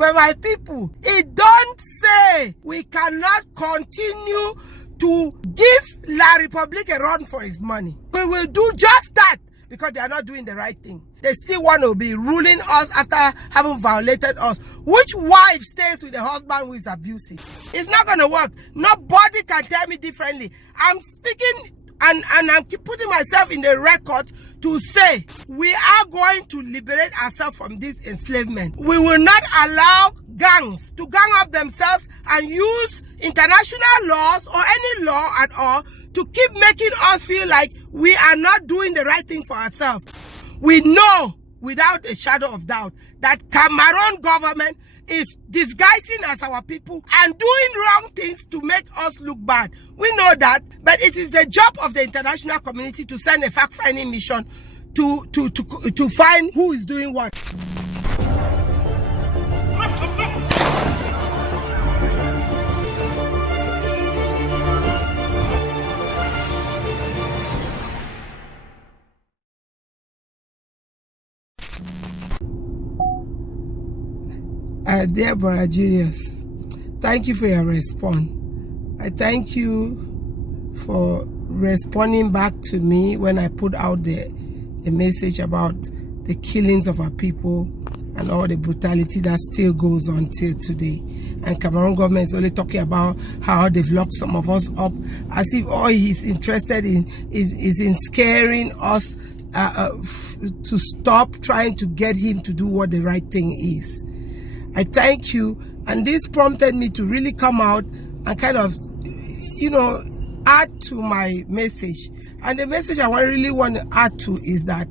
But my people, it don't say we cannot continue to give La Republique a run for his money. We will do just that because they are not doing the right thing. They still want to be ruling us after having violated us. Which wife stays with a husband who is abusive? It's not going to work. Nobody can tell me differently. I'm speaking and I'm putting myself in the record to say we are going to liberate ourselves from this enslavement. We will not allow gangs to gang up themselves and use international laws or any law at all to keep making us feel like we are not doing the right thing for ourselves. We know without a shadow of doubt that Cameroon government is disguising as our people and doing wrong things to make us look bad. We know that, but it is the job of the international community to send a fact-finding mission to find who is doing what. Dear Brother Julius, thank you for your response. I thank you for responding back to me when I put out the message about the killings of our people and all the brutality that still goes on till today. And Cameroon government is only talking about how they've locked some of us up, as if all he's interested in is in scaring us to stop trying to get him to do what the right thing is. I thank you, and this prompted me to really come out and kind of, add to my message. And the message I really want to add to is that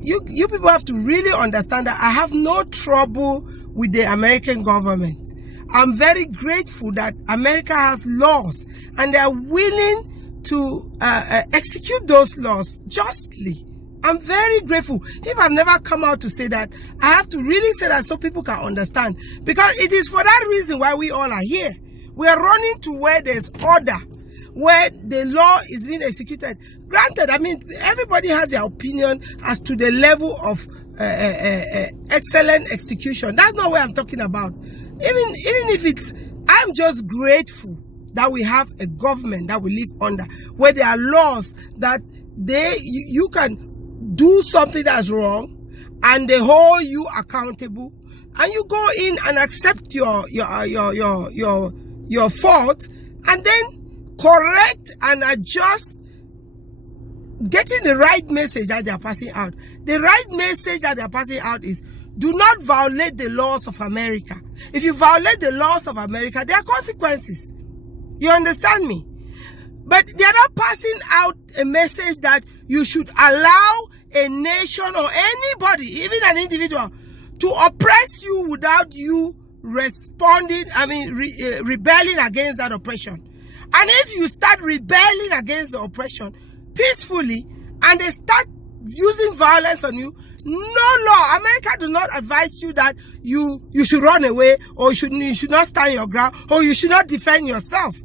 you people have to really understand that I have no trouble with the American government. I'm very grateful that America has laws and they are willing to execute those laws justly. I'm very grateful. If I've never come out to say that, I have to really say that so people can understand. Because it is for that reason why we all are here. We are running to where there's order, where the law is being executed. Granted, I mean, everybody has their opinion as to the level of excellent execution. That's not what I'm talking about. Even if it's, I'm just grateful that we have a government that we live under, where there are laws that you can do something that's wrong and they hold you accountable, and you go in and accept your fault and then correct and adjust, getting the right message that they are passing out. The right message that they are passing out is, do not violate the laws of America. If you violate the laws of America, there are consequences. You understand me? But they are not passing out a message that you should allow a nation or anybody, even an individual, to oppress you without you responding, rebelling against that oppression. And if you start rebelling against the oppression peacefully and they start using violence on you, no law, America do not advise you that you should run away, or you should not stand your ground, or you should not defend yourself.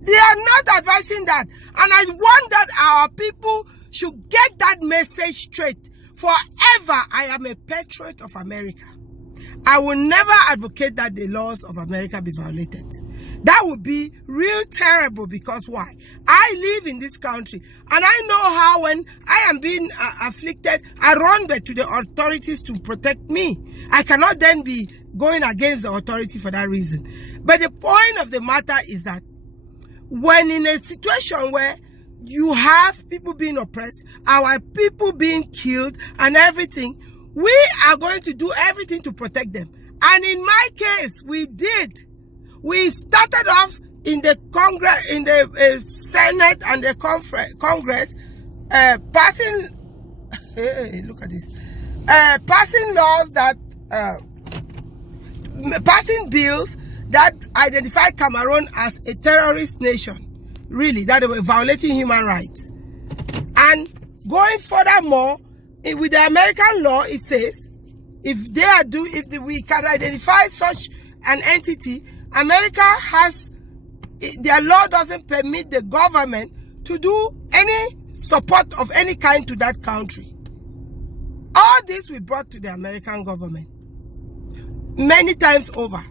They are not advising that. And I want that our people should get that message straight. Forever, I am a patriot of America. I will never advocate that the laws of America be violated. That would be real terrible, because why? I live in this country and I know how when I am being afflicted, I run back to the authorities to protect me. I cannot then be going against the authority for that reason. But the point of the matter is that when in a situation where you have people being oppressed, our people being killed and everything, we are going to do everything to protect them. And in my case, we did. We started off in the Congress, in the Senate and the Congress, passing. Hey, look at this. Passing laws that, passing bills that identify Cameroon as a terrorist nation. Really, that they were violating human rights. And going furthermore, with the American law, it says, if we can identify such an entity, America has, their law doesn't permit the government to do any support of any kind to that country. All this we brought to the American government. many times over.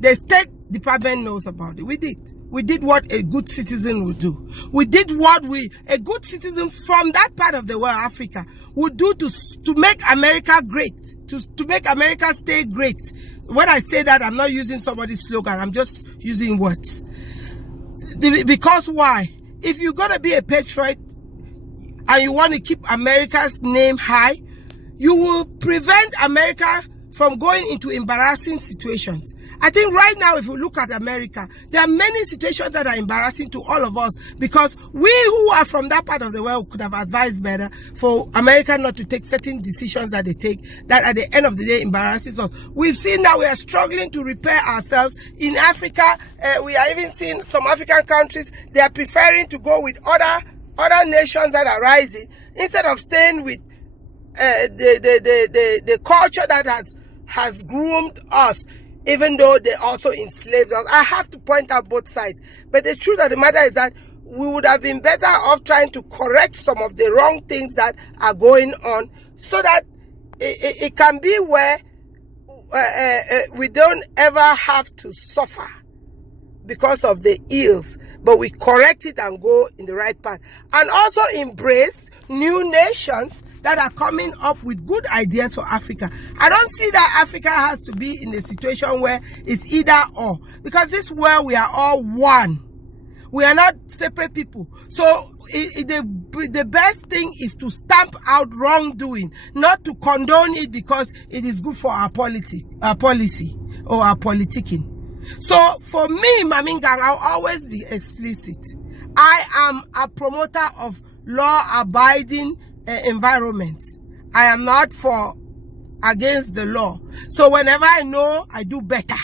The State Department knows about it. We did. We did what a good citizen would do. We did what a good citizen from that part of the world, Africa, would do to make America great, to make America stay great. When I say that, I'm not using somebody's slogan. I'm just using words. Because why? If you're going to be a patriot and you want to keep America's name high, you will prevent America from going into embarrassing situations. I think right now, if you look at America, there are many situations that are embarrassing to all of us, because we who are from that part of the world could have advised better for America not to take certain decisions that they take that at the end of the day embarrasses us. We've seen that we are struggling to repair ourselves. In Africa, we are even seeing some African countries, they are preferring to go with other nations that are rising instead of staying with the culture that has groomed us, even though they also enslaved us. I have to point out both sides. But the truth of the matter is that we would have been better off trying to correct some of the wrong things that are going on, so that it can be where we don't ever have to suffer because of the ills, but we correct it and go in the right path. And also embrace new nations that are coming up with good ideas for Africa. I don't see that Africa has to be in a situation where it's either or, because this world we are all one. We are not separate people. So the best thing is to stamp out wrongdoing, not to condone it because it is good for our policy or our politicking. So for me, Ngang, I'll always be explicit. I am a promoter of law-abiding environment. I am not against the law. So whenever I know, I do better.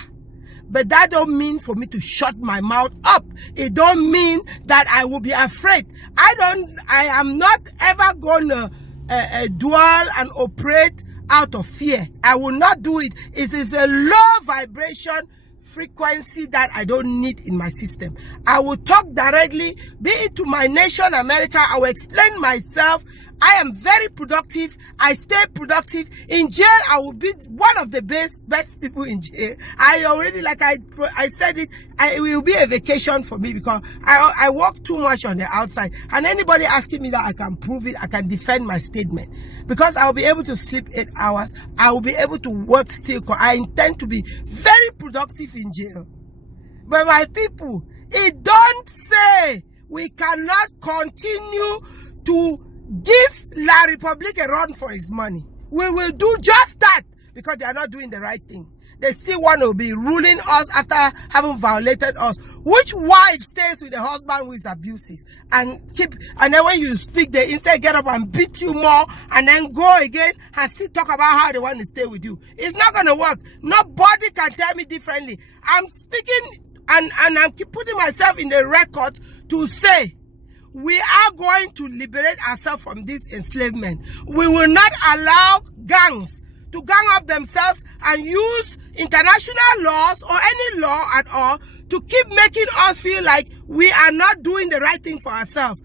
But that don't mean for me to shut my mouth up. It don't mean that I will be afraid. I am not ever gonna dwell and operate out of fear. I will not do it. It is a low vibration frequency that I don't need in my system. I will talk directly, be it to my nation, America. I will explain myself. I am very productive. I stay productive. In jail, I will be one of the best people in jail. I already, like I said it will be a vacation for me, because I work too much on the outside. And anybody asking me that, I can prove it. I can defend my statement, because I will be able to sleep 8 hours. I will be able to work still. I intend to be very productive in jail. But my people, it don't say we cannot continue to give La Republique a run for his money. We will do just that, because they are not doing the right thing. They still want to be ruling us after having violated us. Which wife stays with a husband who is abusive and then when you speak, they instead get up and beat you more, and then go again and still talk about how they want to stay with you? It's not going to work. Nobody can tell me differently. I'm speaking and I'm putting myself in the record to say, we are going to liberate ourselves from this enslavement. We will not allow gangs to gang up themselves and use international laws or any law at all to keep making us feel like we are not doing the right thing for ourselves.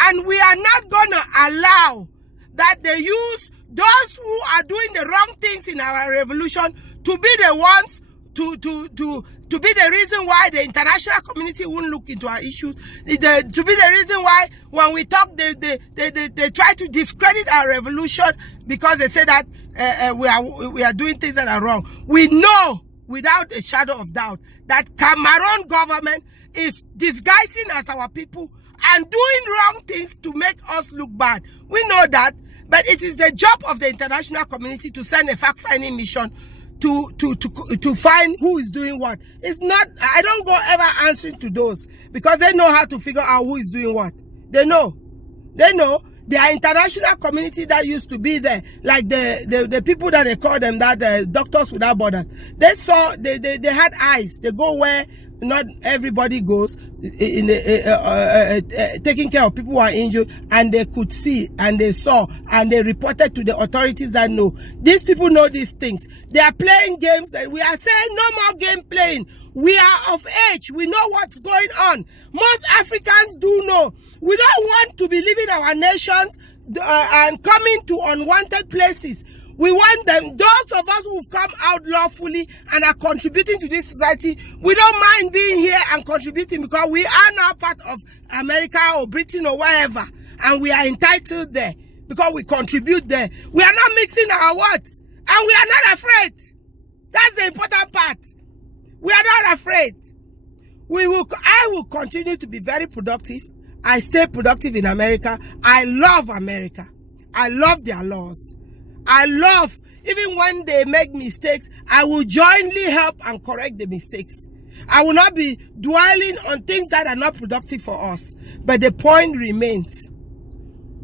And we are not going to allow that they use those who are doing the wrong things in our revolution to be the ones to be the reason why the international community won't look into our issues, to be the reason why when we talk, they try to discredit our revolution because they say that we are doing things that are wrong. We know without a shadow of doubt that Cameroon government is disguising as our people and doing wrong things to make us look bad. We know that, but it is the job of the international community to send a fact-finding mission to find who is doing what. It's not, I don't go ever answering to those, because they know how to figure out who is doing what. They know. There are international community that used to be there, like the people that they call them that Doctors Without Borders. They saw, they had eyes. They go where not everybody goes, in taking care of people who are injured, and they could see and they saw and they reported to the authorities that know. These people know these things. They are playing games, and we are saying no more game playing. We are of age. We know what's going on. Most Africans do know. We don't want to be leaving our nations and coming to unwanted places. We want them, those of us who've come out lawfully and are contributing to this society, we don't mind being here and contributing because we are now part of America or Britain or wherever, and we are entitled there because we contribute there. We are not mixing our words, and we are not afraid. That's the important part. We are not afraid. I will continue to be very productive. I stay productive in America. I love America. I love their laws. I love, even when they make mistakes, I will jointly help and correct the mistakes. I will not be dwelling on things that are not productive for us. But the point remains,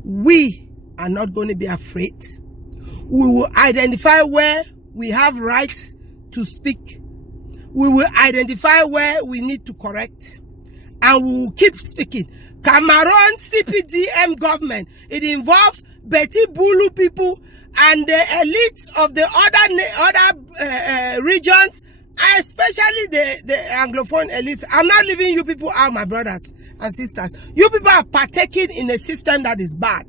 we are not going to be afraid. We will identify where we have rights to speak. We will identify where we need to correct. And we will keep speaking. Cameroon CPDM government, it involves Betty Bulu people and the elites of the other regions, especially the Anglophone elites. I'm not leaving you people out, my brothers and sisters. You people are partaking in a system that is bad.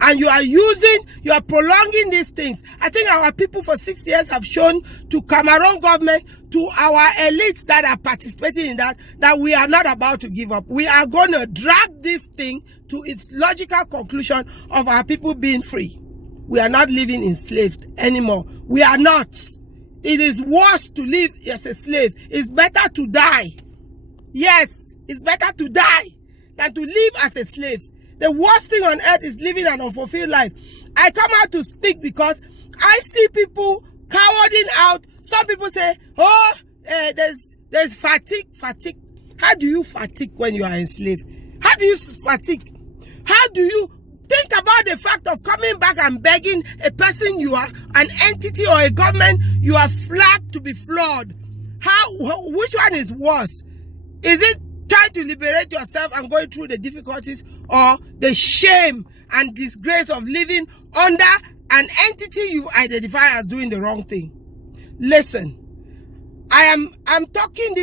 And you are prolonging these things. I think our people for 6 years have shown to Cameroon government, to our elites that are participating in that we are not about to give up. We are going to drag this thing to its logical conclusion of our people being free. We are not living enslaved anymore. We are not. It is worse to live as a slave. It's better to die. Yes, it's better to die than to live as a slave. The worst thing on earth is living an unfulfilled life. I come out to speak because I see people cowarding out. Some people say, oh, there's fatigue. Fatigue. How do you fatigue when you are enslaved? How do you fatigue? How do you think about the fact of coming back and begging a person you are, an entity or a government, you are flagged to be flawed? Which one is worse? Is it trying to liberate yourself and going through the difficulties, or the shame and disgrace of living under an entity you identify as doing the wrong thing? Listen, I'm talking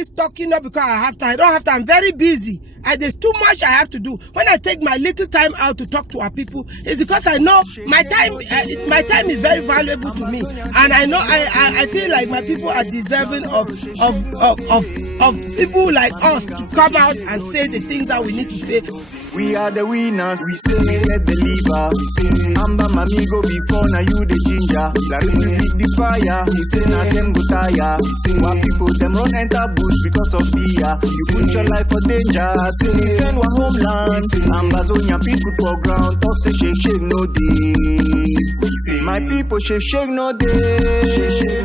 not because I have time. I don't have time. I'm very busy. There's too much I have to do. When I take my little time out to talk to our people, it's because I know my time is very valuable to me, and I know I feel like my people are deserving of people like us to come out and say the things that we need to say. We are the winners, we get the lever. Amba mamigo before now you the ginger. Like we hit the fire, we say now them go tire. Why people them run enter bush because of beer. You put your life for danger, say defend our homeland. Ambazonia people for ground, talk say shake no day. My people shake no day.